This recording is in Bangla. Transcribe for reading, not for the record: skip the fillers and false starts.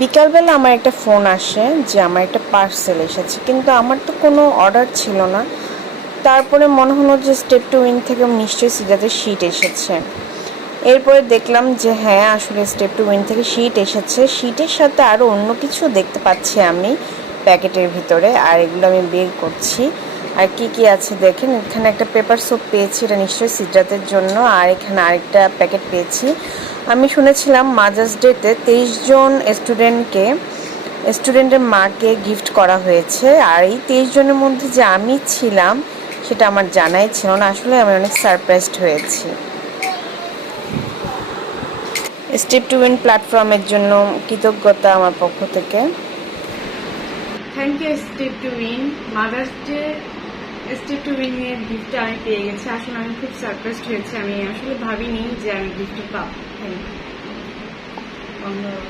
বিকালবেলা আমার একটা ফোন আসে যে আমার একটা পার্সেল এসেছে, কিন্তু আমার তো কোনো অর্ডার ছিল না। তারপরে মনে হলো যে স্টেপ টু উইন থেকে নিশ্চয়ই সিজাদের শিট এসেছে। এরপরে দেখলাম যে হ্যাঁ, আসলে স্টেপ টু উইন থেকে শিট এসেছে। শিটের সাথে আরও অন্য কিছু দেখতে পাচ্ছি আমি প্যাকেটের ভিতরে, আর এগুলো আমি বের করছি। আর কি কি আছে দেখেন, এখানে একটা পেপার সোপ পেয়েছি, এটা নিশ্চয়ই সিজাতের জন্য। আর এখানে আরেকটা প্যাকেট পেয়েছি। আমি শুনেছিলাম মাদার্স ডেতে 23 জন স্টুডেন্টের মাকে গিফট করা হয়েছে, আর এই 23 জনের মধ্যে যে আমি ছিলাম সেটা আমার জানাই ছিল না। আসলে আমি অনেক সারপ্রাইজড হয়েছি। স্টেপ টু উইন প্ল্যাটফর্মের জন্য কৃতজ্ঞতা আমার পক্ষ থেকে। Thank you Step to Win. Mother's Day Step to Win এর গিফটটা আমি পেয়ে গেছি। আসলে আমি খুব সারপ্রাইজড হয়েছি, আমি আসলে ভাবিনি যে আমি গিফটটা পাবো। Thank you.